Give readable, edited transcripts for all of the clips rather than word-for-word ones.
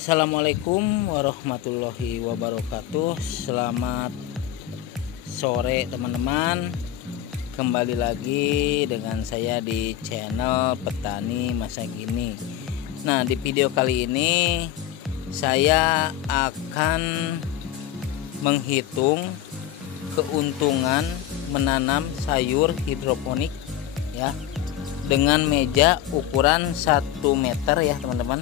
Assalamualaikum warahmatullahi wabarakatuh. Selamat sore teman-teman. Kembali lagi dengan saya di channel Petani Masa Kini. Nah, di video kali ini saya akan menghitung keuntungan menanam sayur hidroponik ya, dengan meja ukuran 1 meter ya teman-teman.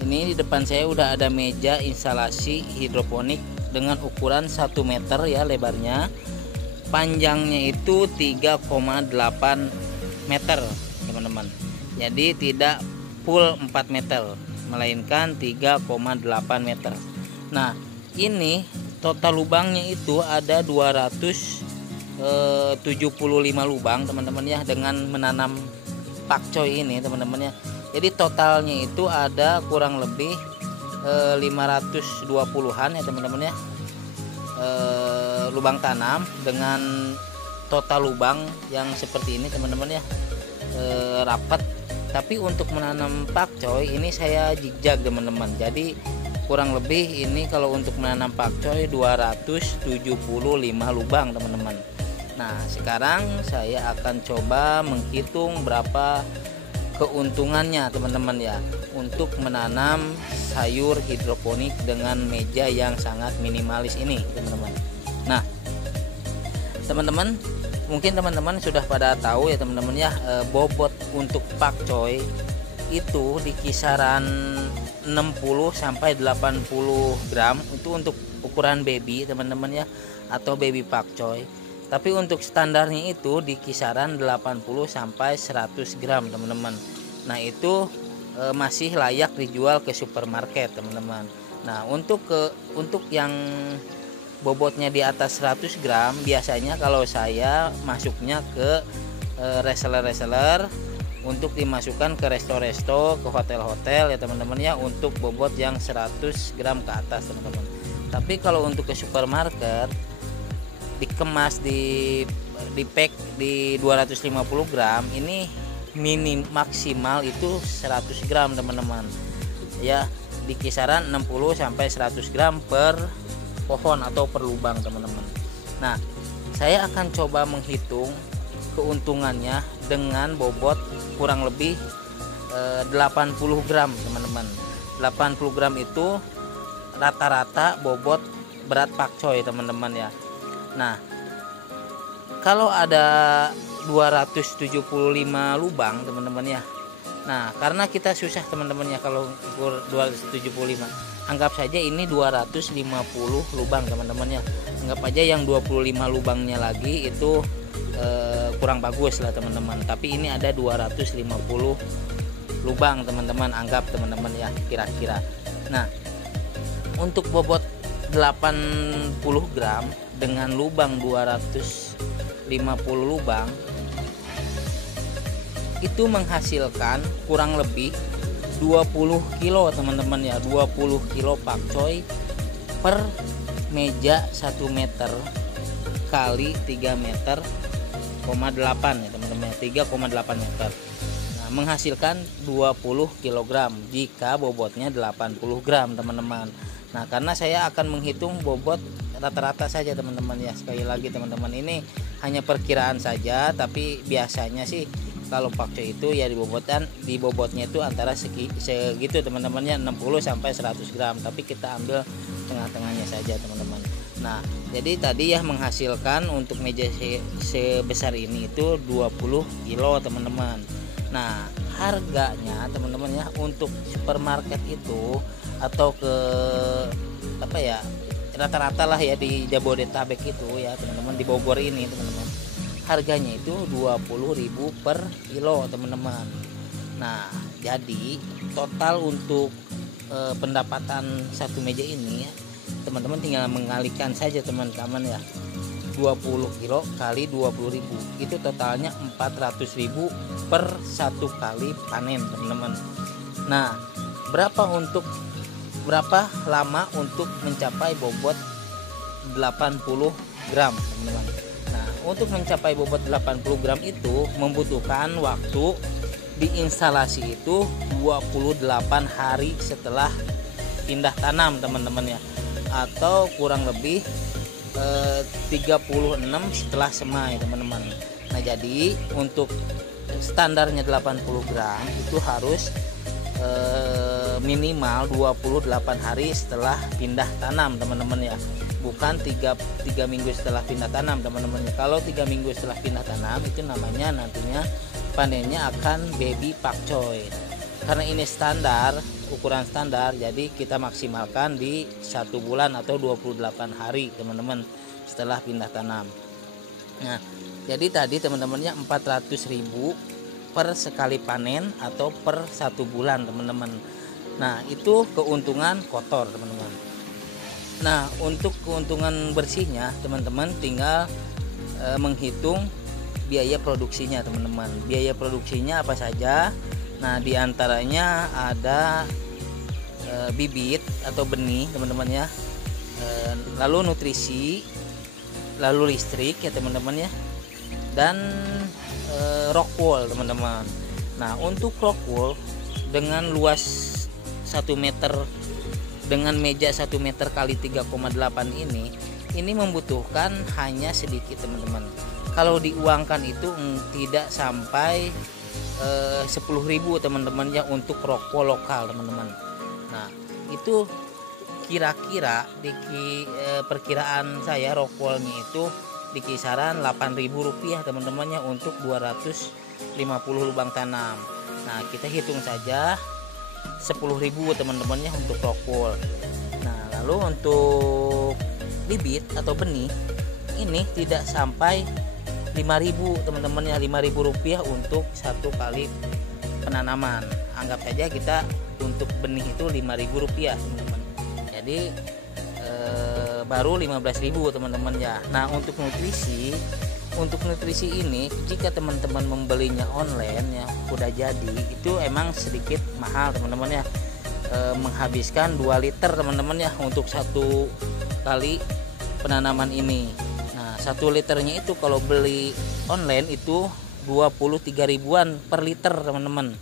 Ini di depan saya udah ada meja instalasi hidroponik dengan ukuran 1 meter ya lebarnya. Panjangnya itu 3,8 meter teman-teman. Jadi tidak full 4 meter, melainkan 3,8 meter. Nah, ini total lubangnya itu ada 275 lubang teman-teman ya, dengan menanam pakcoy ini teman-teman ya. Jadi totalnya itu ada kurang lebih 520-an ya teman-teman ya, lubang tanam dengan total lubang yang seperti ini teman-teman ya, rapat. Tapi untuk menanam pakcoy ini saya zigzag teman-teman. Jadi kurang lebih ini kalau untuk menanam pakcoy 275 lubang teman-teman. Nah, sekarang saya akan coba menghitung berapa keuntungannya teman-teman ya untuk menanam sayur hidroponik dengan meja yang sangat minimalis ini teman-teman. Nah, teman-teman mungkin teman-teman sudah pada tahu ya teman-teman ya, bobot untuk pakcoy itu di kisaran 60 sampai 80 gram itu untuk ukuran baby teman-teman ya, atau baby pakcoy. Tapi untuk standarnya itu di kisaran 80 sampai 100 gram teman-teman. Nah, itu masih layak dijual ke supermarket teman-teman. Nah, untuk yang bobotnya di atas 100 gram biasanya kalau saya masuknya ke reseller untuk dimasukkan ke resto-resto, ke hotel-hotel ya teman-teman ya, untuk bobot yang 100 gram ke atas teman-teman. Tapi kalau untuk ke supermarket dikemas di pack di 250 gram ini minim maksimal itu 100 gram teman-teman ya, di kisaran 60 sampai 100 gram per pohon atau per lubang teman-teman. Nah, saya akan coba menghitung keuntungannya dengan bobot kurang lebih 80 gram teman-teman. 80 gram itu rata-rata bobot berat pakcoy teman-teman ya. Nah, kalau ada 275 lubang teman-teman ya. Nah, karena kita susah teman-teman ya kalau ukur 275. Anggap saja ini 250 lubang teman-teman ya. Anggap aja yang 25 lubangnya lagi itu kurang bagus lah teman-teman. Tapi ini ada 250 lubang teman-teman, anggap teman-teman ya kira-kira. Nah, untuk bobot 80 gram dengan lubang 250 lubang itu menghasilkan kurang lebih 20 kilo teman-teman ya, 20 kilo pakcoy per meja 1 meter kali 3 meter, 8 ya teman-teman, 3,8 meter. Nah, menghasilkan 20 kg jika bobotnya 80 gram teman-teman. Nah, karena saya akan menghitung bobot rata-rata saja teman-teman ya. Sekali lagi teman-teman, ini hanya perkiraan saja, tapi biasanya sih kalau pakcoy itu ya di bobotnya itu antara segitu teman-teman ya, 60 sampai 100 gram, tapi kita ambil tengah-tengahnya saja teman-teman. Nah, jadi tadi ya menghasilkan untuk meja sebesar ini itu 20 kilo teman-teman. Nah, harganya teman-teman ya untuk supermarket itu atau ke apa ya, rata-rata lah ya di Jabodetabek itu ya teman-teman, di Bogor ini teman-teman, harganya itu 20.000 per kilo teman-teman. Nah, jadi total untuk pendapatan satu meja ini ya, teman-teman tinggal mengalikan saja teman-teman ya, 20 kilo kali 20.000 itu totalnya 400.000 per satu kali panen teman-teman. Nah, berapa lama untuk mencapai bobot 80 gram teman-teman. Nah, untuk mencapai bobot 80 gram itu membutuhkan waktu di instalasi itu 28 hari setelah pindah tanam teman-teman ya, atau kurang lebih 36 setelah semai teman-teman. Nah jadi untuk standarnya 80 gram itu harus minimal 28 hari setelah pindah tanam teman-teman ya, bukan 3 minggu setelah pindah tanam teman-teman ya. Kalau 3 minggu setelah pindah tanam itu namanya nantinya panennya akan baby pakcoy. Karena ini standar, ukuran standar, jadi kita maksimalkan di 1 bulan atau 28 hari teman-teman setelah pindah tanam. Nah jadi tadi teman-temannya 400.000 per sekali panen atau per 1 bulan teman-teman. Nah itu keuntungan kotor teman-teman. Nah untuk keuntungan bersihnya teman-teman tinggal menghitung biaya produksinya teman-teman. Biaya produksinya apa saja? Nah diantaranya ada bibit atau benih teman-teman ya, lalu nutrisi, lalu listrik ya teman-teman ya, dan rock wool teman-teman. Nah untuk rock wool dengan luas 1 meter dengan meja 1 meter kali 3,8 ini membutuhkan hanya sedikit teman-teman. Kalau diuangkan itu tidak sampai 10.000 teman-teman ya untuk rock wool lokal teman-teman. Nah itu kira-kira di perkiraan saya rock woolnya itu di kisaran Rp8.000 teman-temannya untuk 250 lubang tanam. Nah kita hitung saja 10.000 teman-temannya untuk rock wool. Nah lalu untuk bibit atau benih ini tidak sampai 5.000 teman-temannya, Rp5.000 untuk 1 kali penanaman. Anggap saja kita untuk benih itu Rp5.000 teman-teman. Jadi baru 15.000 teman-teman ya. Nah untuk nutrisi ini jika teman-teman membelinya online ya udah jadi, itu emang sedikit mahal teman-teman ya, menghabiskan 2 liter teman-teman ya untuk 1 kali penanaman ini. Nah 1 liternya itu kalau beli online itu 23 ribuan per liter teman-teman,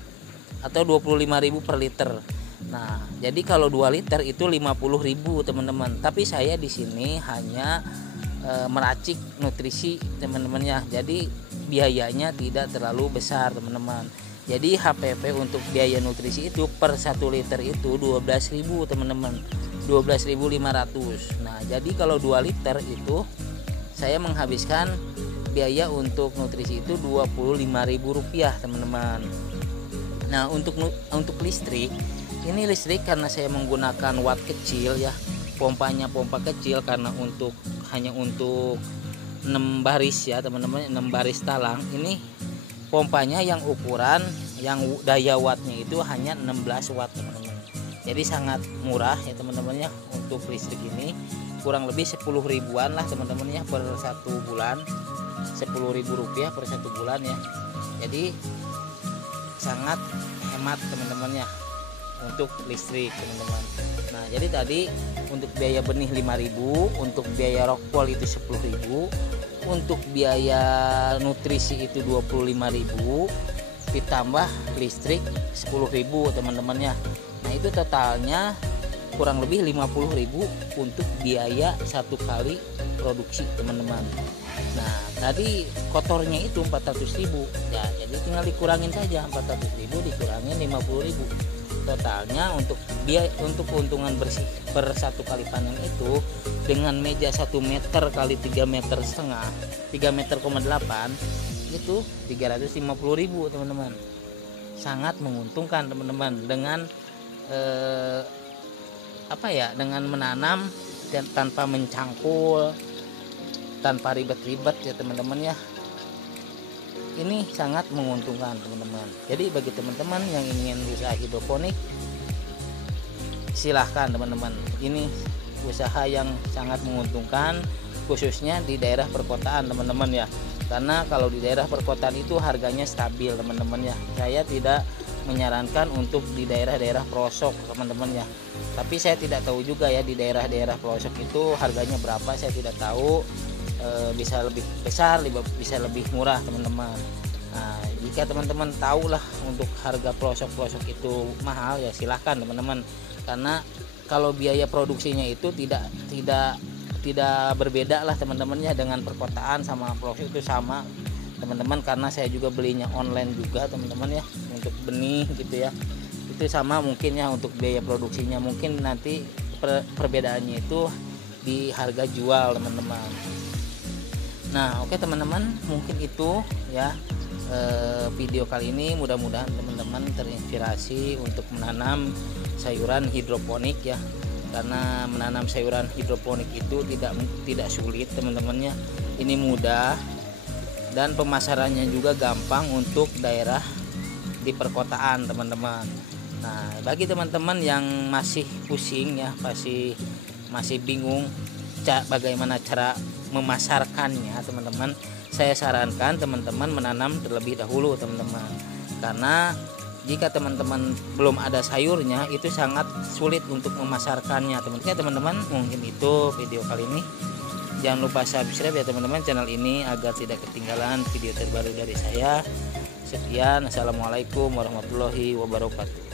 atau 25.000 per liter. Nah, jadi kalau 2 liter itu 50.000 teman-teman. Tapi saya di sini hanya meracik nutrisi teman-teman ya. Jadi biayanya tidak terlalu besar teman-teman. Jadi HPP untuk biaya nutrisi itu per 1 liter itu 12.000 teman-teman. 12.500. Nah, jadi kalau 2 liter itu saya menghabiskan biaya untuk nutrisi itu Rp25.000 teman-teman. Nah, untuk listrik ini listrik karena saya menggunakan watt kecil ya, pompanya pompa kecil karena hanya untuk 6 baris ya teman-teman, 6 baris talang. Ini pompanya yang ukuran yang daya wattnya itu hanya 16 watt teman-teman. Jadi sangat murah ya teman-teman ya untuk listrik ini, kurang lebih 10 ribuan lah teman-teman ya per 1 bulan, Rp10.000 per 1 bulan ya. Jadi sangat hemat teman-teman ya untuk listrik teman-teman. Nah jadi tadi untuk biaya benih 5.000, untuk biaya rock wool itu 10.000, untuk biaya nutrisi itu 25.000, ditambah listrik 10.000 teman-teman ya. Nah itu totalnya kurang lebih 50.000 untuk biaya 1 kali produksi teman-teman. Nah tadi kotornya itu 400.000 ya, jadi tinggal dikurangin saja 400.000 dikurangin 50.000. Totalnya untuk keuntungan bersih per 1 kali panen itu dengan meja 1 meter kali 3 meter setengah, 3,8 meter itu 350.000 teman-teman. Sangat menguntungkan teman-teman dengan dengan menanam dan tanpa mencangkul, tanpa ribet-ribet ya teman-teman ya. Ini sangat menguntungkan teman-teman. Jadi bagi teman-teman yang ingin usaha hidroponik, silahkan teman-teman. Ini usaha yang sangat menguntungkan, khususnya di daerah perkotaan teman-teman ya. Karena kalau di daerah perkotaan itu harganya stabil teman-teman ya. Saya tidak menyarankan untuk di daerah-daerah pelosok teman-teman ya. Tapi saya tidak tahu juga ya di daerah-daerah pelosok itu harganya berapa, saya tidak tahu. Bisa lebih besar, bisa lebih murah teman-teman. Nah jika teman-teman tahu lah untuk harga pelosok-pelosok itu mahal ya silahkan teman-teman, karena kalau biaya produksinya itu tidak berbeda lah teman-temannya dengan perkotaan sama pelosok itu sama teman-teman, karena saya juga belinya online juga teman-teman ya, untuk benih gitu ya, itu sama mungkin ya untuk biaya produksinya. Mungkin nanti perbedaannya itu di harga jual teman-teman. Nah oke teman-teman, mungkin itu ya video kali ini. Mudah-mudahan teman-teman terinspirasi untuk menanam sayuran hidroponik ya, karena menanam sayuran hidroponik itu tidak sulit teman-temannya, ini mudah dan pemasarannya juga gampang untuk daerah di perkotaan teman-teman. Nah bagi teman-teman yang masih pusing ya, masih bingung bagaimana cara memasarkannya teman-teman, saya sarankan teman-teman menanam terlebih dahulu teman-teman, karena jika teman-teman belum ada sayurnya itu sangat sulit untuk memasarkannya teman-teman. Mungkin itu video kali ini. Jangan lupa subscribe ya teman-teman channel ini agar tidak ketinggalan video terbaru dari saya. Sekian, assalamualaikum warahmatullahi wabarakatuh.